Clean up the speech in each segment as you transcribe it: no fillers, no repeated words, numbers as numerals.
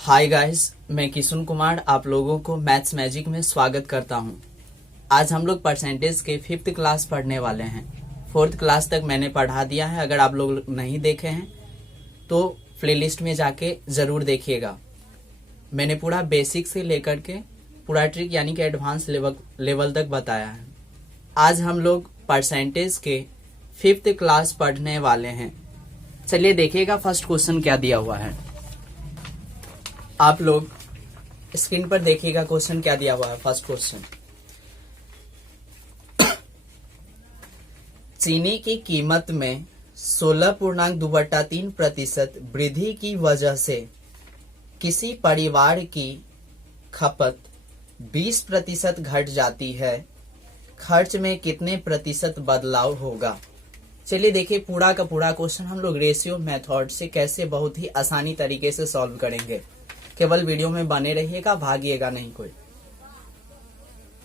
Hi guys, मैं किशुन कुमार आप लोगों को मैथ्स मैजिक में स्वागत करता हूं। आज हम लोग परसेंटेज के 5th क्लास पढ़ने वाले हैं। 4th क्लास तक मैंने पढ़ा दिया है। अगर आप लोग नहीं देखे हैं तो प्लेलिस्ट में जाके ज़रूर देखिएगा। मैंने पूरा बेसिक से लेकर के पूरा ट्रिक यानी कि एडवांस लेवल तक बताया है। आज हम लोग परसेंटेज के 5th क्लास पढ़ने वाले हैं। चलिए देखिएगा फर्स्ट क्वेश्चन क्या दिया हुआ है। आप लोग स्क्रीन पर देखिएगा क्वेश्चन क्या दिया हुआ है। फर्स्ट क्वेश्चन, चीनी की कीमत में 16.2/3% वृद्धि की वजह से किसी परिवार की खपत 20% घट जाती है। खर्च में कितने प्रतिशत बदलाव होगा। चलिए देखिए पूरा का पूरा क्वेश्चन हम लोग रेशियो मेथड से कैसे बहुत ही आसानी तरीके से सॉल्व करेंगे। केवल वीडियो में बने रहिएगा, भागिएगा नहीं कोई।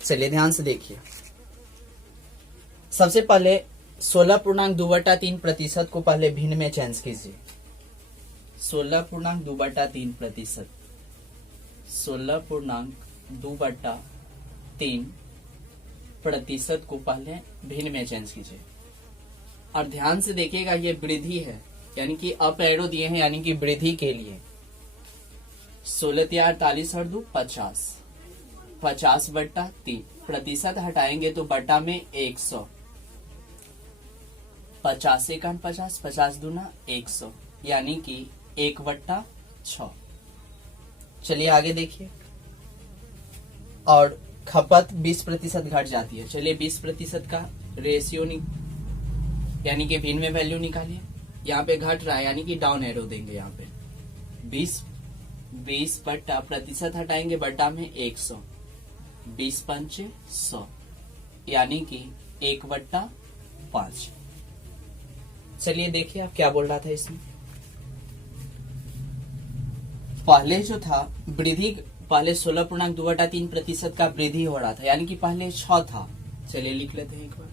चलिए ध्यान से देखिए। सबसे पहले 16.2/3% को पहले भिन्न में चेंज कीजिए। 16.2/3%, 16.2/3% को पहले भिन्न में चेंज कीजिए। और ध्यान से देखिएगा ये वृद्धि है, यानी कि अप एरो दिए हैं, यानी कि वृद्धि के लिए 16×48 और 2 50, 50/3 प्रतिशत हटाएंगे तो बटा में 100, 50 × 50, 50 दूना 100, यानी कि 1/6। चलिए आगे देखिए। और खपत 20% घट जाती है। चलिए 20% का रेशियो यानी कि भिन्न में वैल्यू निकालिए। यहाँ पे घट रहा है यानी कि डाउन एरो देंगे। यहाँ पे 20 बट्टा प्रतिशत हटाएंगे बट्टा में 100, 20 पंचे 100, यानी कि 1/5। चलिए देखिए आप क्या बोल रहा था इसमें। पहले जो था वृद्धि, पहले 16.2/3% का वृद्धि हो रहा था, यानी कि पहले 6 था। चलिए लिख लेते हैं एक बार।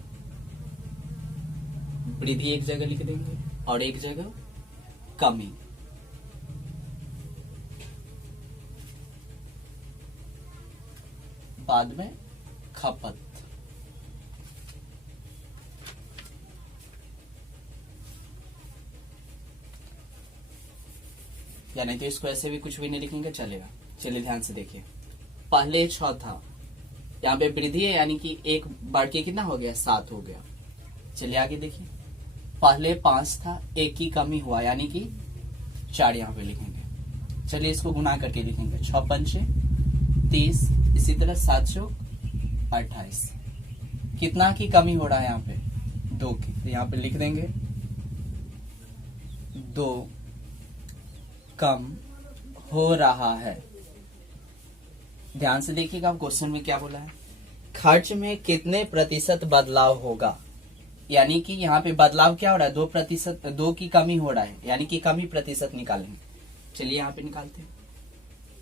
वृद्धि एक जगह लिख देंगे और एक जगह कमी। बाद में खपत। यानी तो इसको ऐसे भी कुछ भी नहीं लिखेंगे चलेगा। चलिए ध्यान से देखिए। पहले 6 था, यहाँ पे वृद्धि है यानी कि एक बढ़ के कितना हो गया, 7 हो गया। चलिए आगे देखिए। पहले 5 था, एक की कमी हुआ यानी कि 4 यहाँ पे लिखेंगे। चलिए इसको गुना करके लिखेंगे। 6 पंचे 30, इसी तरह 7 चौक 28। कितना की कमी हो रहा है यहाँ पे, 2 की। तो यहाँ पे लिख देंगे 2 कम हो रहा है। ध्यान से देखिएगा आप क्वेश्चन में क्या बोला है। खर्च में कितने प्रतिशत बदलाव होगा, यानी कि यहाँ पे बदलाव क्या हो रहा है, 2%, 2 की कमी हो रहा है, यानी कि कमी प्रतिशत निकालेंगे। चलिए यहाँ पे निकालते हैं।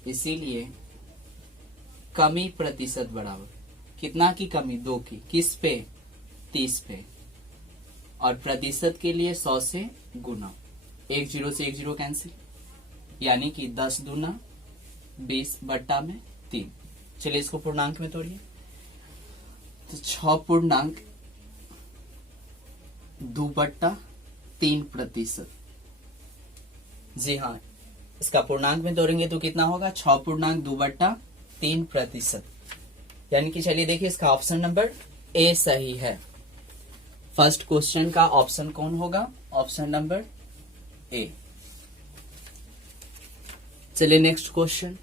इसीलिए कमी प्रतिशत बराबर कितना की कमी, 2 की। किस पे, 30 पे। और प्रतिशत के लिए 100 से गुना। 1 0 से 1 0 कैंसिल, यानी कि 10 दूना 20 बट्टा में 3। चलिए इसको पूर्णांक में तोड़िए। तो 6.2/3%। जी हाँ, इसका पूर्णांक में तोड़ेंगे तो कितना होगा, 6.2/3%। यानी कि चलिए देखिए इसका ऑप्शन नंबर ए सही है। फर्स्ट क्वेश्चन का ऑप्शन कौन होगा, ऑप्शन नंबर ए। चलिए नेक्स्ट क्वेश्चन।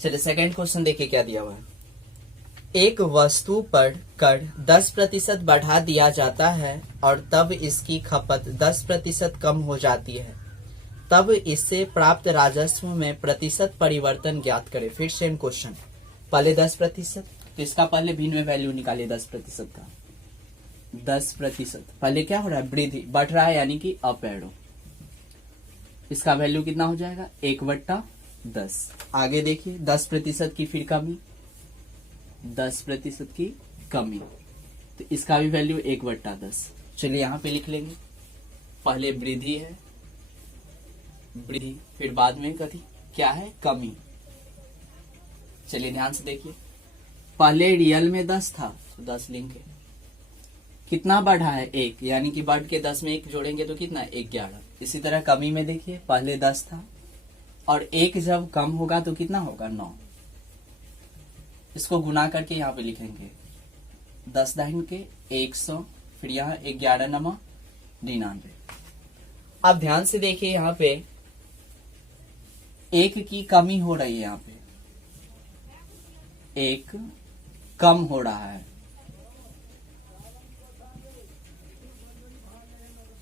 चलिए सेकंड क्वेश्चन देखिए क्या दिया हुआ है। एक वस्तु पर कर 10% बढ़ा दिया जाता है और तब इसकी खपत 10% कम हो जाती है, तब इससे प्राप्त राजस्व में प्रतिशत परिवर्तन ज्ञात करें। फिर सेम क्वेश्चन। पहले 10%, तो इसका पहले भिन्न में वैल्यू निकालिए 10% का। 10% पहले क्या हो रहा है, वृद्धि बढ़ रहा है यानी कि अप एरो। इसका वैल्यू कितना हो जाएगा, 1/10। 10। आगे देखिए 10% की फिर कमी, 10% की कमी, तो इसका भी वैल्यू 1/10। चलिए यहाँ पे लिख लेंगे, पहले वृद्धि है, वृद्धि, फिर बाद में कथी क्या है, कमी। चलिए ध्यान से देखिए, पहले रियल में 10 था तो 10 लिखेंगे, कितना बढ़ा है 1, यानी कि बढ़ के 10 में 1 जोड़ेंगे तो कितना 11। इसी तरह कमी में देखिए, पहले 10 था और 1 जब कम होगा तो कितना होगा 9। इसको गुना करके यहाँ पे लिखेंगे 10 दाहिन के 100, फिर यहाँ 11 नमा 99। अब ध्यान से देखिए, यहाँ पे 1 की कमी हो रही है, यहाँ पे 1 कम हो रहा है,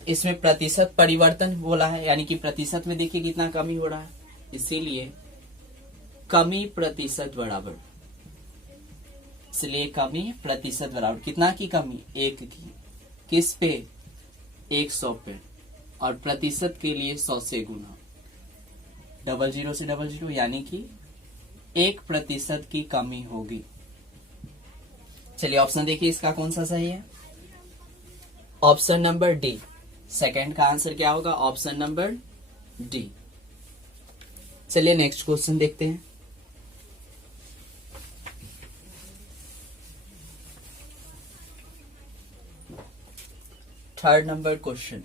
इसमें प्रतिशत परिवर्तन बोला है, यानी कि प्रतिशत में देखिए कितना कमी हो रहा है, इसीलिए कमी प्रतिशत बराबर, इसलिए कमी प्रतिशत बराबर कितना की कमी, 1 की, किस पे 100 पे, और प्रतिशत के लिए 100 से गुना, 00 से 00, यानी कि 1% की कमी होगी। चलिए ऑप्शन देखिए इसका कौन सा सही है, ऑप्शन नंबर डी। सेकंड का आंसर क्या होगा, ऑप्शन नंबर डी। चलिए नेक्स्ट क्वेश्चन देखते हैं। थर्ड नंबर क्वेश्चन,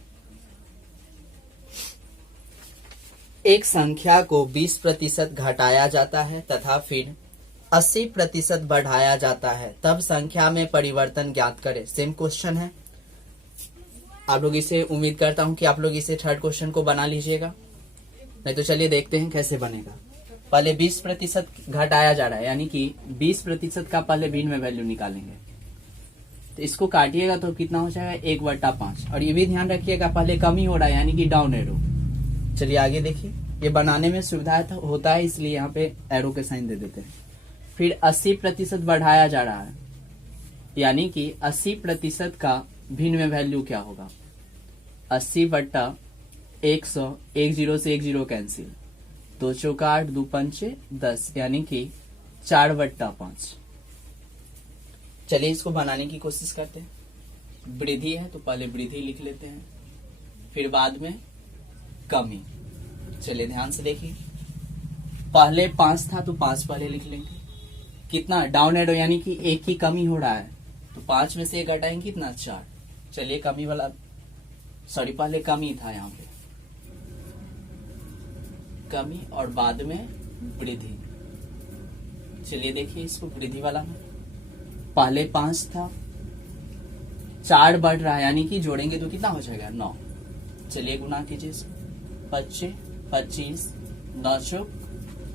एक संख्या को 20% घटाया जाता है तथा फिर 80% बढ़ाया जाता है, तब संख्या में परिवर्तन ज्ञात करें। सेम क्वेश्चन है, आप लोग इसे, उम्मीद करता हूं कि आप लोग इसे थर्ड क्वेश्चन को बना लीजिएगा, नहीं तो चलिए देखते हैं कैसे बनेगा। पहले 20% घटाया जा रहा है, यानी कि 20% का पहले भिन्न में वैल्यू निकालेंगे, तो इसको काटिएगा तो कितना हो जाएगा 1/5। और ये भी ध्यान रखिएगा पहले कमी हो रहा है, यानी कि डाउन एरो। चलिए आगे देखिए, ये बनाने में सुविधा होता है, इसलिए यहाँ पे एरो के साइन दे देते हैं। फिर 80% बढ़ाया जा रहा है, यानी कि 80% का भिन्न में वैल्यू क्या होगा, 80/100, 1 0 से 1 0 कैंसिल, 2 चौका 8, 2 पंचे 10, यानी कि 4/5। चलिए इसको बनाने की कोशिश करते हैं। वृद्धि है तो पहले वृद्धि लिख लेते हैं, फिर बाद में कमी। चलिए ध्यान से देखिए, पहले 5 था तो 5 पहले लिख लेंगे, कितना डाउन एरो, यानी कि 1 की कमी हो रहा है, तो 5 में से 1 घटाएंगे कितना 4। चलिए कमी वाला, सॉरी पहले कमी था, यहाँ पे कमी और बाद में वृद्धि। चलिए देखिए इसको वृद्धि वाला में, पहले 5 था, 4 बढ़ रहा है, यानी कि जोड़ेंगे तो कितना हो जाएगा 9। चलिए गुना कीजिए इसको, 25 25, 9 चौक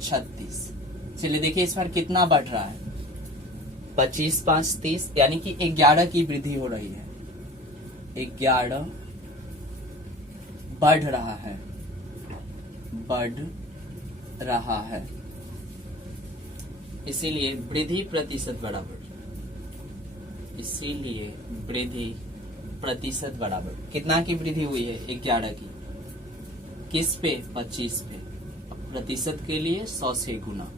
36। चलिए देखिए इस बार कितना बढ़ रहा है, 25 5 30, यानी कि 11 की वृद्धि हो रही है, 11 बढ़ रहा है, बढ़ रहा है, इसीलिए वृद्धि प्रतिशत बराबर, इसीलिए वृद्धि प्रतिशत बराबर कितना की वृद्धि हुई है 11 की, किस पे 25 पे, प्रतिशत के लिए 100 से गुना,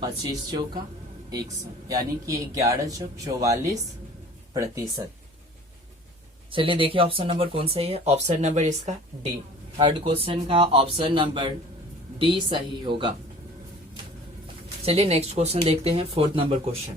25 चौका 100, यानी कि 11 चौक 44%। चलिए देखिए ऑप्शन नंबर कौन सही है, ऑप्शन नंबर इसका डी। थर्ड क्वेश्चन का ऑप्शन नंबर डी सही होगा। चलिए नेक्स्ट क्वेश्चन देखते हैं, फोर्थ नंबर क्वेश्चन।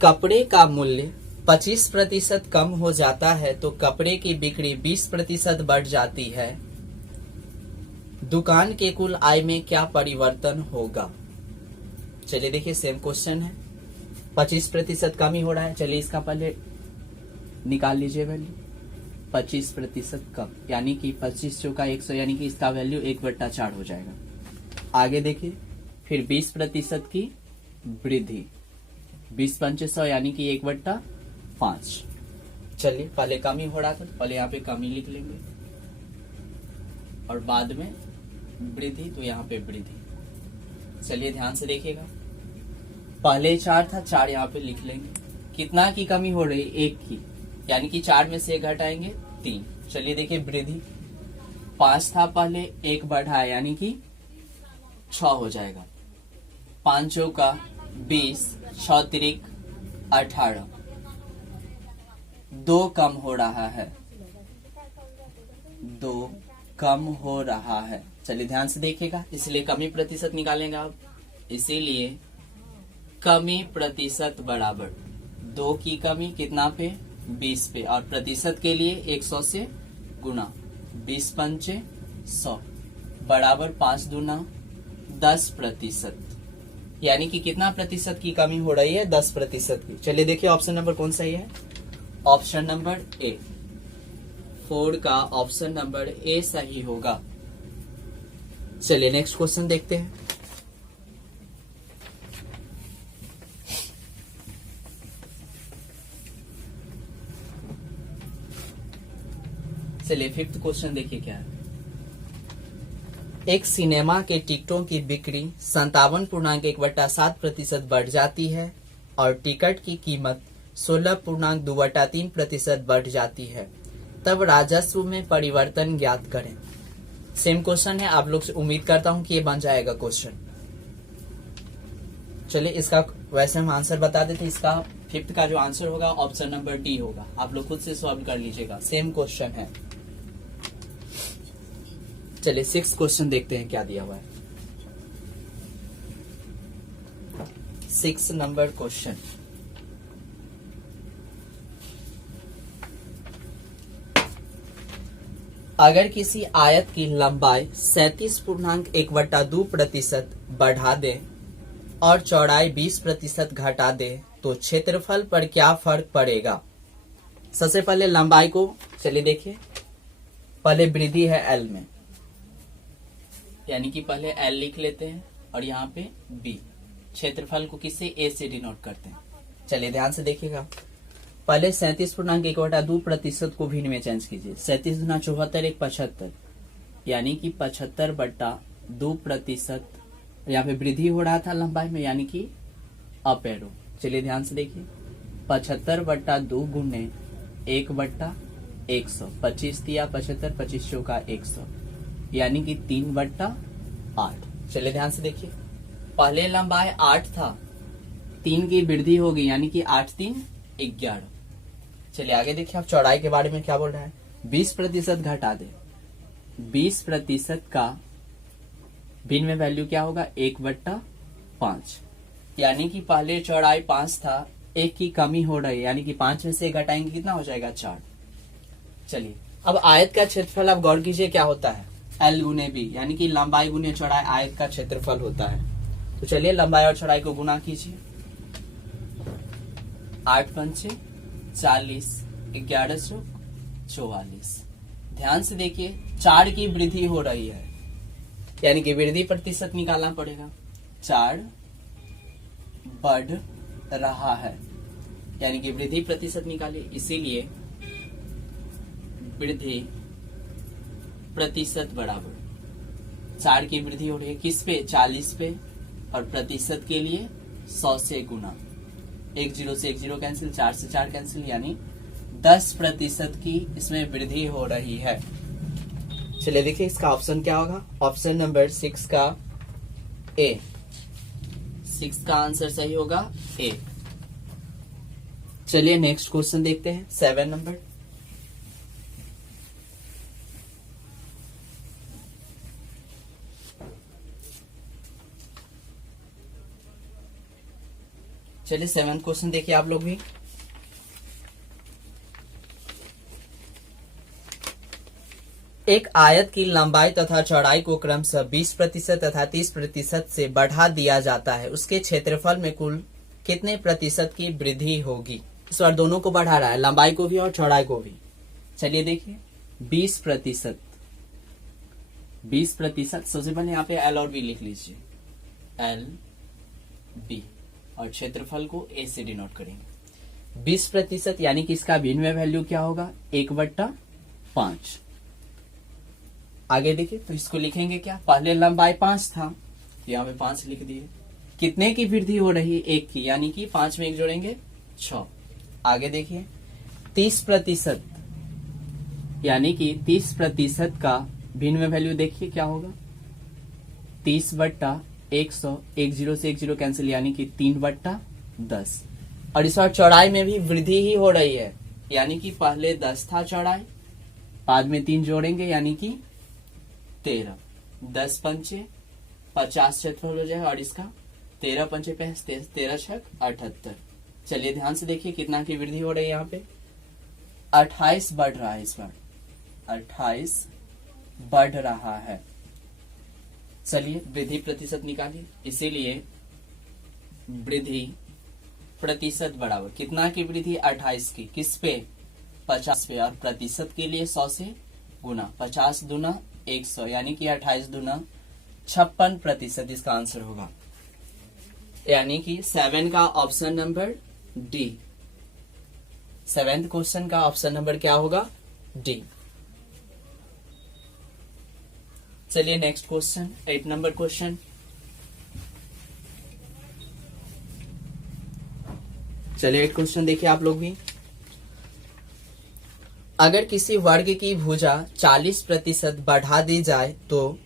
कपड़े का मूल्य 25% कम हो जाता है तो कपड़े की बिक्री 20% बढ़ जाती है, दुकान के कुल आय में क्या परिवर्तन होगा। चलिए देखिए सेम क्वेश्चन है, 25% कम ही हो रहा है। चलिए इसका पहले निकाल लीजिए वैल्यू, 25% कम, यानी कि 25 चौका 100, यानी कि इसका वैल्यू 1/4 हो जाएगा। आगे देखिए, फिर 20% की वृद्धि, 20 पंचे 100, यानी कि 1/5। चलिए पहले कमी हो रहा था, पहले यहाँ पे कमी लिख लेंगे और बाद में वृद्धि, तो यहाँ पे वृद्धि। चलिए ध्यान से देखिएगा, पहले 4 था, 4 यहाँ पे लिख लेंगे। कितना की कमी हो रही है? 1 की, यानी कि 4 में से 1 घटाएंगे 3। चलिए देखिए वृद्धि, 5 था पहले, 1 बढ़ा यानी कि 6 हो जाएगा। 5 चौका 20, 6 तिरिक 18, 2 कम हो रहा है, 2 कम हो रहा है। चलिए ध्यान से देखिएगा, इसलिए कमी प्रतिशत निकालेंगे आप। इसीलिए कमी प्रतिशत बराबर 2 की कमी कितना पे? 20 पे, और प्रतिशत के लिए 100 से गुना, 20 पंचे 100 बराबर 5 दूना 10%। यानी कि कितना प्रतिशत की कमी हो रही है? 10% की। चलिए देखिए ऑप्शन नंबर कौन सही है? ऑप्शन नंबर ए, 4 का ऑप्शन नंबर ए सही होगा। चलिए नेक्स्ट क्वेश्चन देखते हैं। चलिए 5th क्वेश्चन देखिए क्या है। एक सिनेमा के टिकटों की बिक्री 57.1/7% बढ़ जाती है और टिकट की कीमत 16.2/3% बढ़ जाती है, तब राजस्व में परिवर्तन ज्ञात करें। सेम क्वेश्चन है, आप लोग से उम्मीद करता हूं कि ये बन जाएगा क्वेश्चन। चलिए इसका वैसे हम आंसर बता देते। इसका 5th का जो आंसर होगा ऑप्शन नंबर डी होगा। आप लोग खुद से सॉल्व कर लीजिएगा, सेम क्वेश्चन है। चलिए 6th क्वेश्चन देखते हैं क्या दिया हुआ है। 6 नंबर क्वेश्चन, अगर किसी आयत की लंबाई 37.1/2% बढ़ा दे और चौड़ाई 20% घटा दे तो क्षेत्रफल पर क्या फर्क पड़ेगा? सबसे पहले लंबाई को चलिए देखिए, पहले वृद्धि है एल में, यानी कि पहले एल लिख लेते हैं और यहाँ पे बी। क्षेत्रफल को किससे? ए से डिनोट करते हैं। चलिए ध्यान से देखिएगा, पहले 37.1/2% को भिन्न में चेंज कीजिए। 37 गुना 74 1 75, यानी कि 75/2%। यहाँ पे वृद्धि हो रहा था लंबाई में, यानी कि अप एरो। चलिए ध्यान से देखिए, 75/2 गुने 1/100, 25 दिया 75, 25 चौका 100, यानी कि 3/8। चलिए ध्यान से देखिए, पहले लंबाई 8 था, 3 की वृद्धि होगी, यानी कि 8 3 11। चलिए आगे देखिए, आप चौड़ाई के बारे में क्या बोल रहा है? 20% घटा दे, 20% का भिन्न में वैल्यू क्या होगा? 1/5, यानी कि पहले चौड़ाई 5 था, 1 की कमी हो रही है, यानी कि 5 में से घटाएंगे कितना हो जाएगा? 4। चलिए अब आयत का क्षेत्रफल आप गौर कीजिए क्या होता है? एल गुने बी, यानी कि लंबाई गुने चौड़ाई आयत का क्षेत्रफल होता है। तो चलिए लंबाई और चौड़ाई को गुना कीजिए, 8 पंचे 40, 11 चौक 44। ध्यान से देखिए, 4 की वृद्धि हो रही है, यानी कि वृद्धि प्रतिशत निकालना पड़ेगा। 4 बढ़ रहा है, यानी कि वृद्धि प्रतिशत निकालिए। इसीलिए वृद्धि प्रतिशत बराबर 4 की वृद्धि हो रही है किस पे? 40 पे, और प्रतिशत के लिए 100 से गुना। 1 0 से 1 0 कैंसिल, 4 से 4 कैंसिल, यानी 10% की इसमें वृद्धि हो रही है। चलिए देखिए इसका ऑप्शन क्या होगा? ऑप्शन नंबर 6 का ए। 6 का आंसर सही होगा ए। चलिए नेक्स्ट क्वेश्चन देखते हैं, 7 नंबर। चलिए 7th क्वेश्चन देखिए आप लोग भी। एक आयत की लंबाई तथा चौड़ाई को क्रमशः 20% तथा 30% से बढ़ा दिया जाता है, उसके क्षेत्रफल में कुल कितने प्रतिशत की वृद्धि होगी? इस बार दोनों को बढ़ा रहा है, लंबाई को भी और चौड़ाई को भी। चलिए देखिए 20%, 20%। सबसे पहले यहाँ पे एल और बी लिख लीजिए, एल बी, और क्षेत्रफल को ए से डिनोट करेंगे। 20% यानी कि इसका भिन्न में वैल्यू क्या होगा? 1/5। आगे देखिए, तो इसको लिखेंगे क्या? पहले लंबाई 5 था, यहाँ पे 5 लिख दिए, कितने की वृद्धि हो रही है? 1 की, यानी कि 5 में 1 जोड़ेंगे 6। आगे देखिए 30%, यानी कि 30% का भिन्न में वैल्यू देखिए क्या होगा? 30/100, 10 से 10 कैंसिल, यानी कि 3/10। और इस बार चौड़ाई में भी वृद्धि ही हो रही है, यानी कि पहले 10 था चौड़ाई, बाद में 3 जोड़ेंगे यानी कि 13। 10 पंचे 50 क्षेत्रफल हो जाएगा, और इसका 13 पंचे 13 छक 78। चलिए ध्यान से देखिए कितना की वृद्धि हो रही है यहाँ पे? 28 बढ़ रहा है, इस बार 28 बढ़ रहा है। चलिए वृद्धि प्रतिशत निकालिए, इसीलिए वृद्धि प्रतिशत बराबर कितना की वृद्धि? 28 की, किस पे? 50 पे, और प्रतिशत के लिए 100 से गुना, 50 दूना 100, यानी कि 28 दूना 56%। इसका आंसर होगा, यानी कि 7 का option number D. 7th question का ऑप्शन नंबर क्या होगा? डी। चलिए नेक्स्ट क्वेश्चन, 8 नंबर क्वेश्चन। चलिए 8 क्वेश्चन देखिए आप लोग भी। अगर किसी वर्ग की भुजा 40% बढ़ा दी जाए तो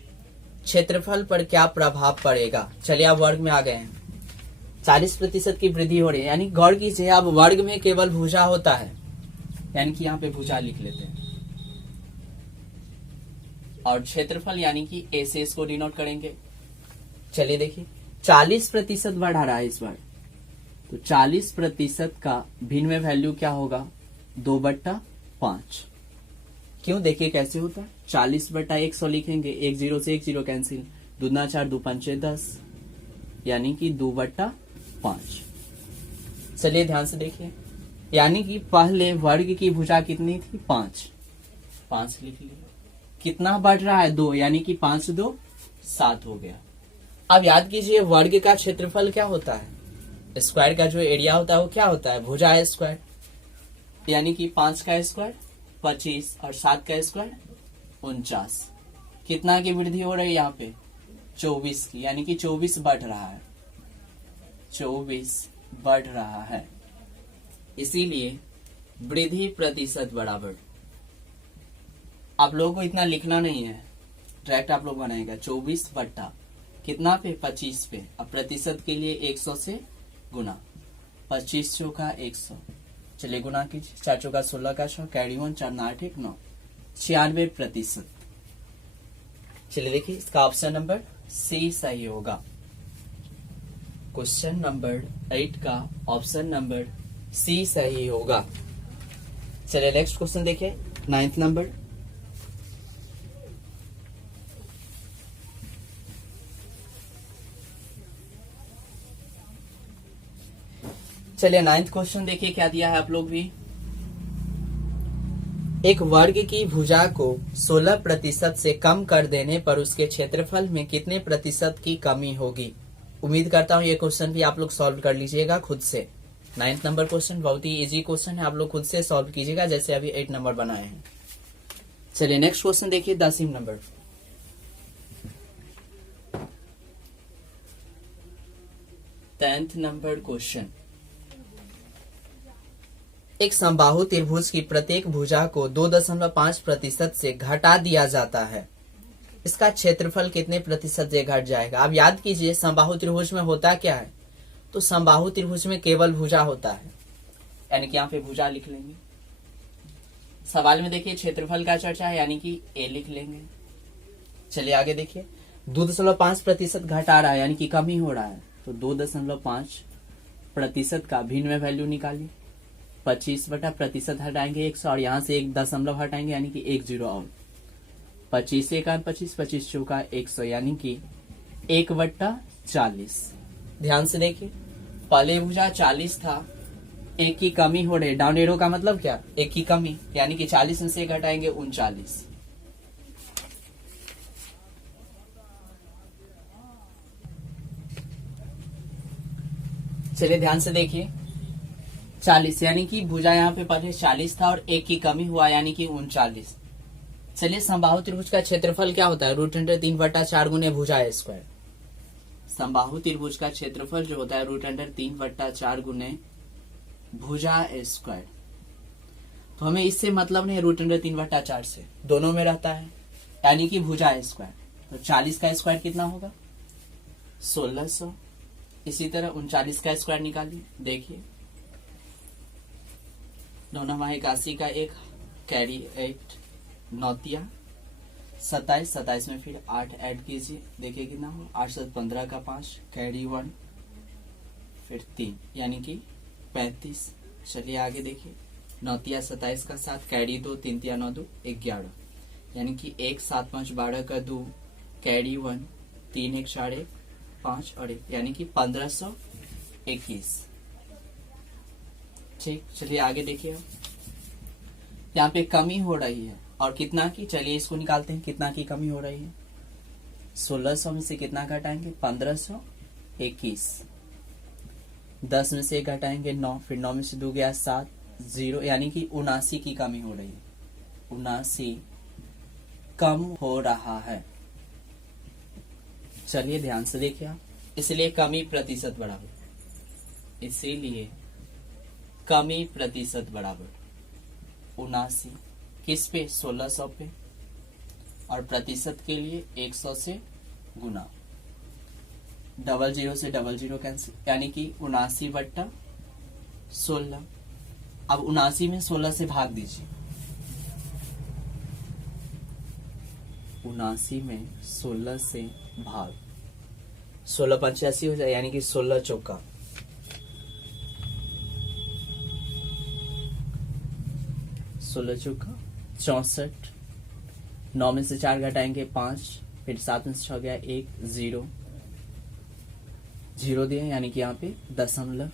क्षेत्रफल पर क्या प्रभाव पड़ेगा? चलिए आप वर्ग में आ गए हैं, 40% की वृद्धि हो रही है, यानी गौर कीजिए अब वर्ग में केवल भुजा होता है, यानी कि यहाँ पे भुजा लिख लेते हैं, और क्षेत्रफल यानी कि ए से इसको डिनोट करेंगे। चलिए देखिए 40% बढ़ा रहा है इस बार, तो 40% का भिन्न में वैल्यू क्या होगा? 2/5। क्यों? देखिए कैसे होता है, 40/100 लिखेंगे, 10 से 10 कैंसिल, दूना 4 2 पंचे 10, यानी कि 2/5। चलिए ध्यान से देखिए, यानी कि पहले वर्ग की भुजा कितनी थी? 5 लिख लिया। कितना बढ़ रहा है? 2, यानी कि 5 2 7 हो गया। अब याद कीजिए वर्ग का क्षेत्रफल क्या होता है? स्क्वायर का जो एरिया होता है वो क्या होता है? भुजा है स्क्वायर, यानी कि 5 का स्क्वायर 25 और 7 का स्क्वायर 49। कितना की वृद्धि हो रही है यहाँ पे? 24 की, यानी कि 24 बढ़ रहा है, 24 बढ़ रहा है, इसीलिए वृद्धि प्रतिशत बराबर। आप लोगों को इतना लिखना नहीं है, डायरेक्ट आप लोग बनाएगा 24 बट्टा कितना पे? 25 पे। अब प्रतिशत के लिए 100 से गुना, 25 चौका 100। चलिए गुना कीजिए, 4 चौका 16 का 6, कैरी 1, 4 8 1 9, 96%। चलिए देखिए इसका ऑप्शन नंबर सी सही होगा। क्वेश्चन नंबर 8 का ऑप्शन नंबर सी सही होगा। चलिए नेक्स्ट क्वेश्चन देखिए, 9th नंबर। चलिए 9th क्वेश्चन देखिए क्या दिया है आप लोग भी। एक वर्ग की भुजा को 16% से कम कर देने पर उसके क्षेत्रफल में कितने प्रतिशत की कमी होगी? उम्मीद करता हूँ ये क्वेश्चन भी आप लोग सॉल्व कर लीजिएगा खुद से। 9th नंबर क्वेश्चन बहुत ही इजी क्वेश्चन है, आप लोग खुद से सॉल्व कीजिएगा जैसे अभी 8 नंबर बनाए हैं। चलिए नेक्स्ट क्वेश्चन देखिए 10th number. Tenth number question. एक समबाहु त्रिभुज की प्रत्येक भुजा को 2.5% से घटा दिया जाता है, इसका क्षेत्रफल कितने प्रतिशत से घट जाएगा? आप याद कीजिए समबाहु त्रिभुज में होता क्या है, तो समबाहु त्रिभुज में केवल भुजा होता है, यानी कि यहाँ पे भुजा लिख लेंगे। सवाल में देखिए क्षेत्रफल का चर्चा है, यानी कि ए लिख लेंगे। चलिए आगे देखिए 2.5% घटा रहा है, यानी कि कमी हो रहा है, तो 2.5% का भिन्न में वैल्यू निकालिए। 25 बटा प्रतिशत हटाएंगे 100 और यहाँ से 1 दशमलव हटाएंगे, यानी कि 1 0 और 25 1 25 25 चौका 100, यानी कि 1/40। ध्यान से देखिए पहले भुजा 40 था, 1 की कमी हो रही, डाउन एरो का मतलब क्या? 1 की कमी, यानी कि 40 में से 1 घटाएंगे 39। चलिए ध्यान से देखिए 40, यानी कि भुजा यहाँ पे पहले 40 था और 1 की कमी हुआ, यानी कि 39। चलिए समबाहु त्रिभुज का क्षेत्रफल क्या होता है? √3/4 गुने भुजा स्क्वायर। समबाहु त्रिभुज का क्षेत्रफल जो होता है √3/4 गुने भुजा स्क्वायर। तो हमें इससे मतलब नहीं √3/4 से, दोनों में रहता है, यानी कि भुजा स्क्वायर। तो 40 का स्क्वायर कितना होगा? 1600। इसी तरह 39 का स्क्वायर निकालिए, देखिए 9×81 का 1 कैरी 8 9 27, 27 में फिर 8 ऐड कीजिए, देखिए कितना हो, 8 7 15 का 5 कैरी 1 फिर 3 यानी कि 35। चलिए आगे देखिए, 9 तिया 27 का 7 कैरी 2 3 तिया 9 2 11 यानी कि 1 7 5 12 का 2 कैरी 1 3 1 साढ़े 5 और 1 यानी कि 1521। ठीक, चलिए आगे देखिए, यहाँ पे कमी हो रही है और कितना की, चलिए इसको निकालते हैं, कितना की कमी हो रही है? 1600 में से कितना घटाएंगे? 1521। 10 में से 1 घटाएंगे 9, फिर 9 में से 2 गया 7 0 यानी कि 79 की कमी हो रही है। 79 कम हो रहा है। चलिए ध्यान से देखिए आप, इसलिए कमी प्रतिशत बराबर, इसीलिए कमी प्रतिशत बराबर 79 किस पे? 1600 पे, और प्रतिशत के लिए 100 से गुना, 00 से 00 कैंसिल यानी कि 79/16। अब 79 में 16 से भाग दीजिए, 79 में 16 से भाग, 16 85 हो जाए यानी कि 16 चौका 64। 9 में से 4 घटाएंगे 5, फिर 7 में से 6 गया 1 0 0 दिए यानी कि यहाँ पे दशमलव।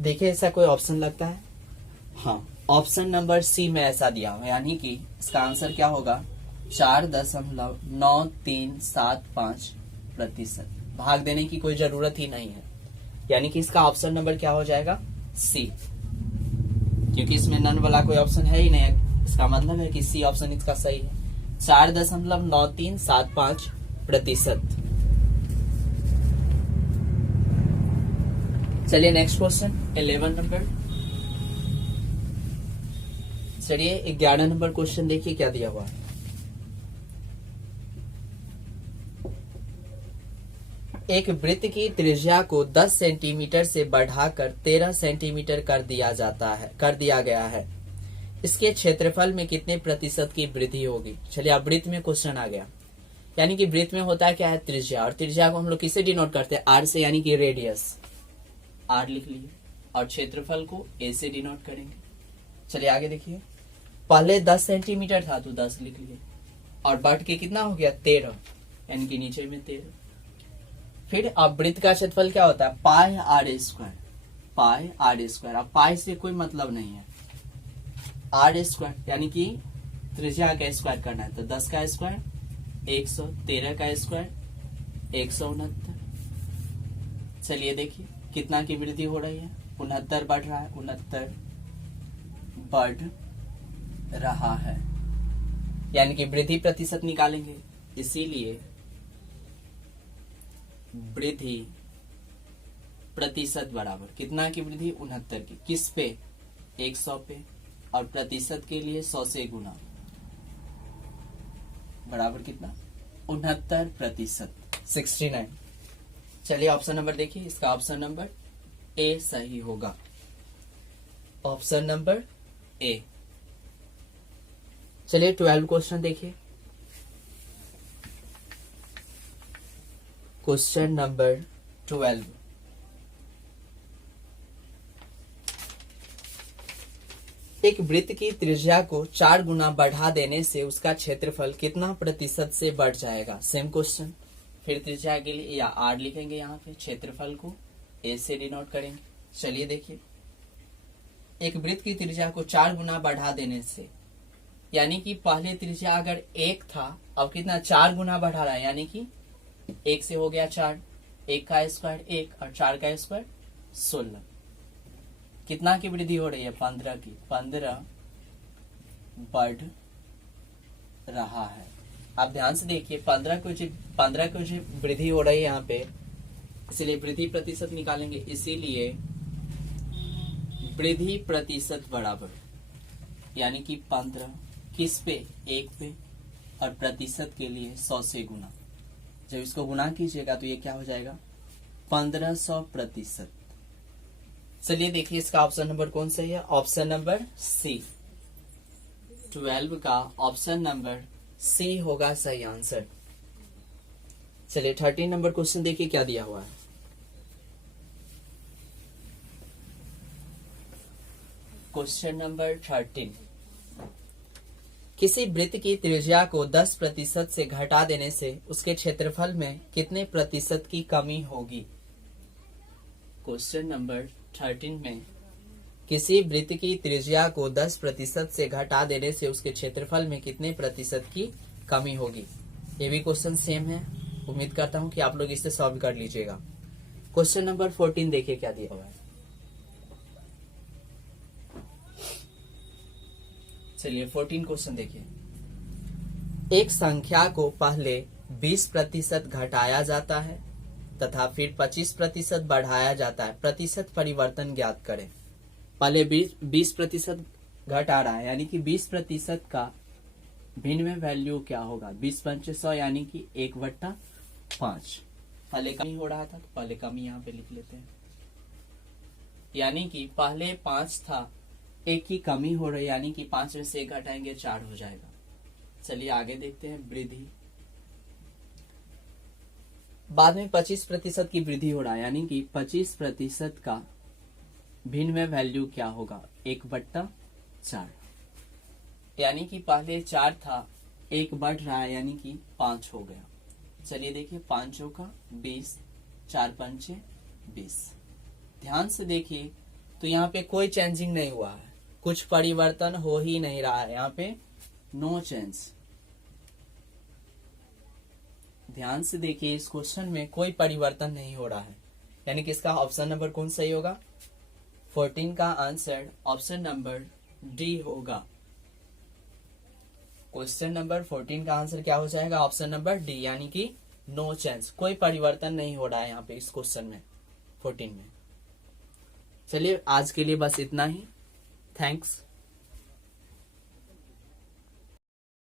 देखिए ऐसा कोई ऑप्शन लगता है? हाँ, ऑप्शन नंबर सी में ऐसा दिया हुआ, यानी कि इसका आंसर क्या होगा? 4.9375%। भाग देने की कोई जरूरत ही नहीं है, यानी कि इसका ऑप्शन नंबर क्या हो जाएगा? सी, क्योंकि इसमें नन वाला कोई ऑप्शन है ही नहीं है, इसका मतलब है कि सी ऑप्शन इसका सही है। 4.9375%। चलिए नेक्स्ट क्वेश्चन 11 नंबर। चलिए 11 नंबर क्वेश्चन देखिए क्या दिया हुआ है। एक वृत्त की त्रिज्या को 10 सेंटीमीटर से बढ़ाकर 13 सेंटीमीटर कर दिया गया है। इसके क्षेत्रफल में कितने प्रतिशत की वृद्धि होगी? चलिए अब वृत्त में क्वेश्चन आ गया, यानी कि वृत्त में होता है क्या है? त्रिज्या, और त्रिज्या को हम लोग किसे डिनोट करते हैं? आर से, यानी कि रेडियस, आर लिख लिए, और क्षेत्रफल को ए से डिनोट करेंगे। चलिए आगे देखिए, पहले 10 सेंटीमीटर था तो 10 लिख लिए, और बढ़ के कितना हो गया? 13, यानी कि नीचे में 13। फिर अब वृत्त का क्षेत्रफल क्या होता है? Pi r square, pi r square. अब पाई से कोई मतलब नहीं है, आर स्क्वायर यानी कि त्रिज्या का स्क्वायर करना है, तो 10 का स्क्वायर 100, 13 का स्क्वायर 169। चलिए देखिए कितना की वृद्धि हो रही है? 69 बढ़ रहा है, 69 बढ़ रहा है, यानी कि वृद्धि प्रतिशत निकालेंगे, इसीलिए वृद्धि प्रतिशत बराबर कितना की वृद्धि? 69 की। किस पे? 100 पे, और प्रतिशत के लिए 100 से गुना, बराबर कितना? 69%, 69। चलिए ऑप्शन नंबर देखिए, इसका ऑप्शन नंबर ए सही होगा, ऑप्शन नंबर ए। चलिए 12 क्वेश्चन देखिए, क्वेश्चन नंबर 12। एक वृत्त की त्रिज्या को 4 गुना बढ़ा देने से उसका क्षेत्रफल कितना प्रतिशत से बढ़ जाएगा? सेम क्वेश्चन, फिर त्रिज्या के लिए या आर लिखेंगे, यहाँ पे क्षेत्रफल को ए से डिनोट करेंगे। चलिए देखिए, एक वृत्त की त्रिज्या को 4 गुना बढ़ा देने से, यानी कि पहले त्रिज्या अगर 1 था, अब कितना? 4 गुना बढ़ा रहा है, यानी कि 1 से हो गया 4, 1 का स्क्वायर 1 और 4 का स्क्वायर 16। कितना की वृद्धि हो रही है? 15 की। 15 बढ़ रहा है। आप ध्यान से देखिए, 15 की जो वृद्धि हो रही है यहाँ पे, इसलिए वृद्धि प्रतिशत निकालेंगे, इसीलिए वृद्धि प्रतिशत बराबर यानी कि 15 किस पे, 1 पे, और प्रतिशत के लिए 100 से गुना। जब इसको गुना कीजिएगा तो ये क्या हो जाएगा, 1500%। चलिए देखिए इसका ऑप्शन नंबर कौन सही है, ऑप्शन नंबर सी। 12 का ऑप्शन नंबर सी होगा सही आंसर। चलिए 13 नंबर क्वेश्चन देखिए क्या दिया हुआ है। क्वेश्चन नंबर 13, किसी वृत्त की त्रिज्या को 10% से घटा देने से उसके क्षेत्रफल में कितने प्रतिशत की कमी होगी। क्वेश्चन नंबर 13 में किसी वृत्त की त्रिज्या को 10% से घटा देने से उसके क्षेत्रफल में कितने प्रतिशत की कमी होगी। ये भी क्वेश्चन सेम है, उम्मीद करता हूं कि आप लोग इसे सॉल्व कर लीजिएगा। क्वेश्चन नंबर 14 देखिए क्या दिया हुआ है। चलिए 14 क्वेश्चन देखिए। एक संख्या को पहले 20% घटाया जाता है तथा फिर 25% बढ़ाया जाता है, प्रतिशत परिवर्तन ज्ञात करें। पहले 20% घटा रहा है यानी कि 20% का भिन्न में वैल्यू क्या होगा, 20 पंचे 100 यानी कि 1/5। पहले कमी हो रहा था तो पहले कमी यहाँ पे लिख लेते हैं, यानी कि पहले 5 था, 1 की कमी हो रही यानी कि 5 में से 1 घटाएंगे 4 हो जाएगा। चलिए आगे देखते हैं वृद्धि। बाद में 25% की वृद्धि हो रहा है यानी कि 25% का भिन्न में वैल्यू क्या होगा, 1/4। यानी कि पहले 4 था, 1 बढ़ रहा है यानी कि 5 हो गया। चलिए देखिए 5 का 20, 4 पंचे 20। ध्यान से देखिए तो यहाँ पे कोई चेंजिंग नहीं हुआ है, कुछ परिवर्तन हो ही नहीं रहा है, यहाँ पे नो चेंज। ध्यान से देखिए इस क्वेश्चन में कोई परिवर्तन नहीं हो रहा है, यानी कि इसका ऑप्शन नंबर कौन सही होगा, 14 का आंसर ऑप्शन नंबर डी होगा। क्वेश्चन नंबर 14 का आंसर क्या हो जाएगा, ऑप्शन नंबर डी, यानी कि नो चेंज, कोई परिवर्तन नहीं हो रहा है यहाँ पे इस क्वेश्चन में 14 में। चलिए आज के लिए बस इतना ही, थैंक्स।